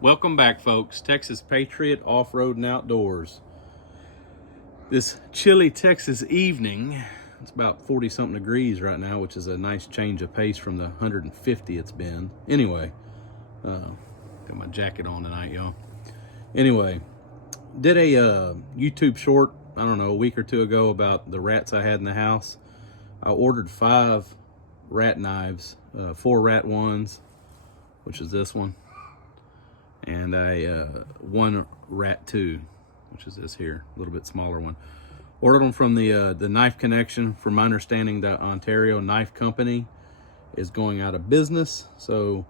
Welcome back, folks. Texas Patriot Off-Road and Outdoors. This chilly Texas evening, it's about 40-something degrees right now, which is a nice change of pace from the 150 it's been. Anyway, got my jacket on tonight, y'all. Anyway, did a YouTube short, I don't know, a week or two ago about the rats I had in the house. I ordered 5 rat knives, 4 rat ones, which is this one, and one rat 2, which is this here, a little bit smaller one. Ordered them from the Knife Connection. From my understanding, the Ontario Knife Company is going out of business. So,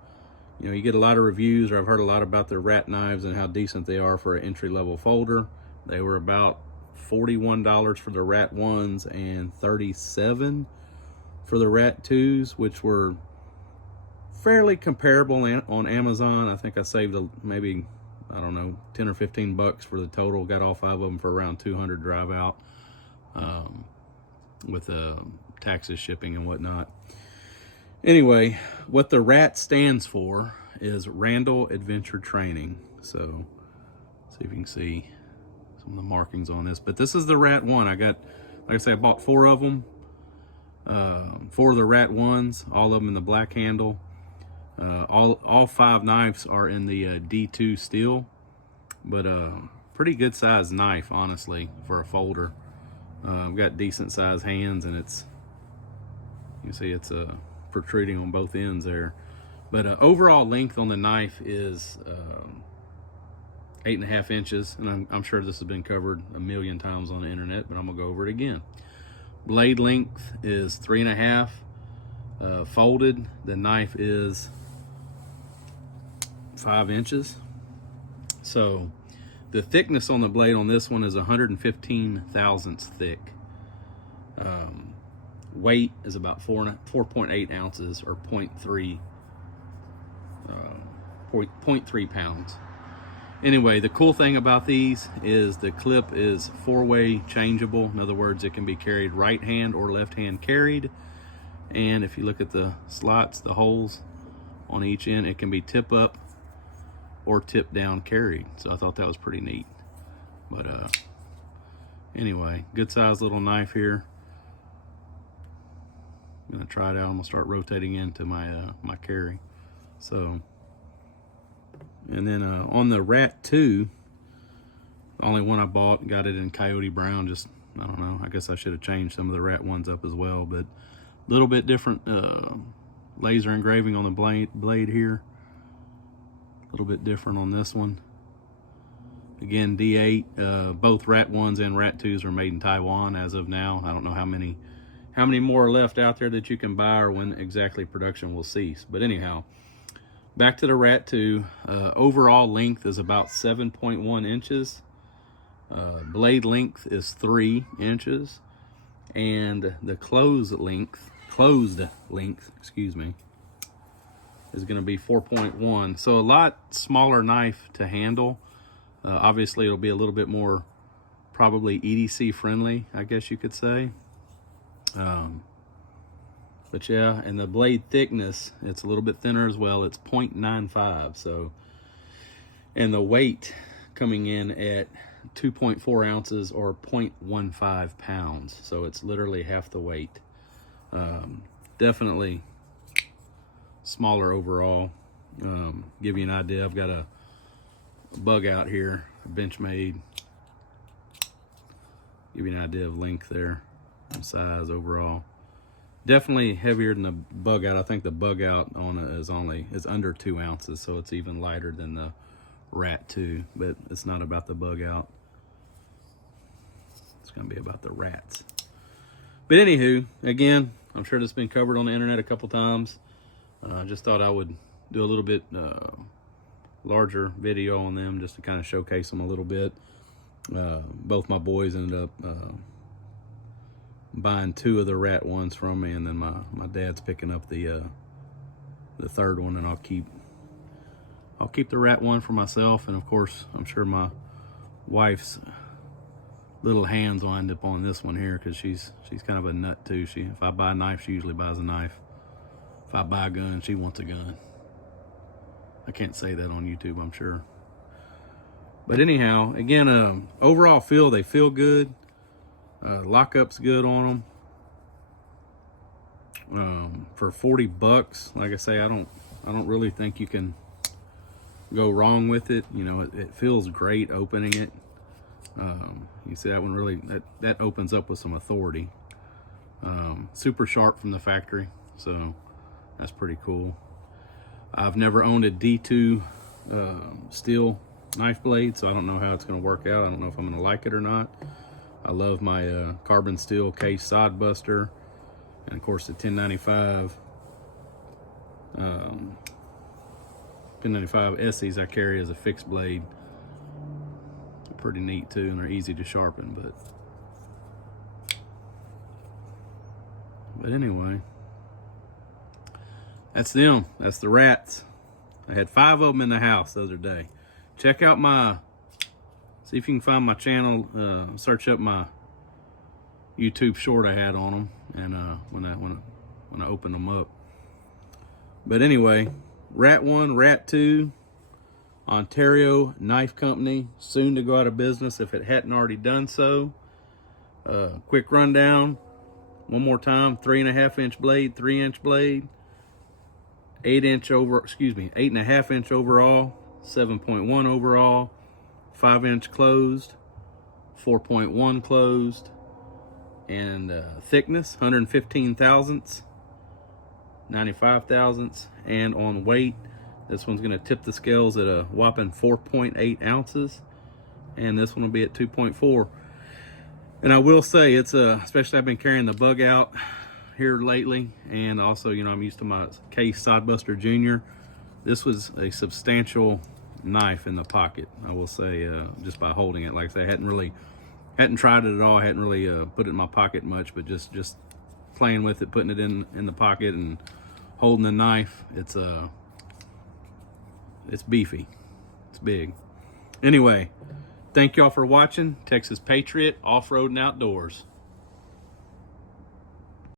you know, you get a lot of reviews, or I've heard a lot about their rat knives and how decent they are for an entry-level folder. They were about $41 for the rat ones and $37 for the rat 2s, which were fairly comparable on Amazon. I think I saved maybe, I don't know, 10 or 15 bucks for the total. Got all 5 of them for around 200 drive out, with taxes, shipping, and whatnot. Anyway, what the RAT stands for is Randall Adventure Training. So, see if you can see some of the markings on this. But this is the rat 1. I got, like I said, I bought 4 of them. 4 of the rat 1s, all of them in the black handle. All 5 knives are in the D2 steel, but pretty good size knife, honestly, for a folder. I've got decent size hands, and it's, you can see it's protruding on both ends there. But overall length on the knife is 8.5 inches, and I'm sure this has been covered a million times on the internet, but I'm gonna go over it again. Blade length is 3.5. Folded, the knife is 5 inches. So the thickness on the blade on this one is 115 thousandths thick. Weight is about 4.8 ounces, or 0.3 pounds. Anyway, the cool thing about these is the clip is 4-way changeable. In other words, it can be carried right hand or left hand carried. And if you look at the slots, the holes on each end, it can be tip up or tip down carried. So I thought that was pretty neat. But anyway, good size little knife here. I'm gonna try it out. I'm gonna start rotating into my my carry. So, and then on the rat 2, the only one I bought, got it in Coyote Brown. Just, I don't know, I guess I should have changed some of the rat ones up as well, but a little bit different laser engraving on the blade here. A little bit different on this one. Again, D8. Both rat 1s and rat 2s are made in Taiwan as of now. I don't know how many more are left out there that you can buy, or when exactly production will cease. But anyhow, back to the rat 2. Overall length is about 7.1 inches. Blade length is 3 inches, and the closed length, excuse me, is going to be 4.1. So a lot smaller knife to handle. Obviously, it'll be a little bit more probably EDC friendly, I guess you could say. But yeah, and the blade thickness, it's a little bit thinner as well. It's 0.95. So, and the weight coming in at 2.4 ounces, or 0.15 pounds. So it's literally half the weight. Definitely smaller overall. Give you an idea, I've got a bug out here, a Benchmade. Give you an idea of length there and size overall. Definitely heavier than the bug out. I think the bug out on it is under 2 ounces, so it's even lighter than the rat 2, but it's not about the bug out. It's gonna be about the rats. But anywho, again, I'm sure this has been covered on the internet a couple times. I just thought I would do a little bit larger video on them, just to kind of showcase them a little bit. Both my boys ended up buying 2 of the rat 1s from me, and then my dad's picking up the 3rd one, and I'll keep the rat 1 for myself. And of course, I'm sure my wife's little hands will end up on this one here, because she's kind of a nut too. If I buy a knife, she usually buys a knife. If I buy a gun, she wants a gun. I can't say that on YouTube, I'm sure. But anyhow, again, overall feel, they feel good. Lockup's good on them. For 40 bucks, like I say, I don't really think you can go wrong with it. You know, it feels great opening it. You see that one really, that opens up with some authority. Super sharp from the factory, so that's pretty cool. I've never owned a D2 steel knife blade, so I don't know how it's going to work out. I don't know if I'm going to like it or not. I love my carbon steel case side buster, and of course the 1095 Essies I carry as a fixed blade. They're pretty neat too, and they're easy to sharpen. But anyway, that's them. That's the rats. I had 5 of them in the house the other day. Check out see if you can find my channel. Search up my YouTube short I had on them, and when I open them up. But anyway, Rat 1, Rat 2, Ontario Knife Company, soon to go out of business if it hadn't already done so. Quick rundown. One more time: 3.5 inch blade, 3 inch blade, 8.5 inch overall, 7.1 overall, 5 inch closed, 4.1 closed, and thickness 115 thousandths, 95 thousandths, and on weight, this one's going to tip the scales at a whopping 4.8 ounces, and this one will be at 2.4. And I will say, it's especially I've been carrying the bug out here lately, and also, you know, I'm used to my case Sidebuster Junior. This was a substantial knife in the pocket, I will say, just by holding it. Like I say, I hadn't tried it at all. I hadn't really put it in my pocket much, but just playing with it, putting it in the pocket and holding the knife. It's beefy. It's big. Anyway, thank y'all for watching. Texas Patriot Off-Road and Outdoors.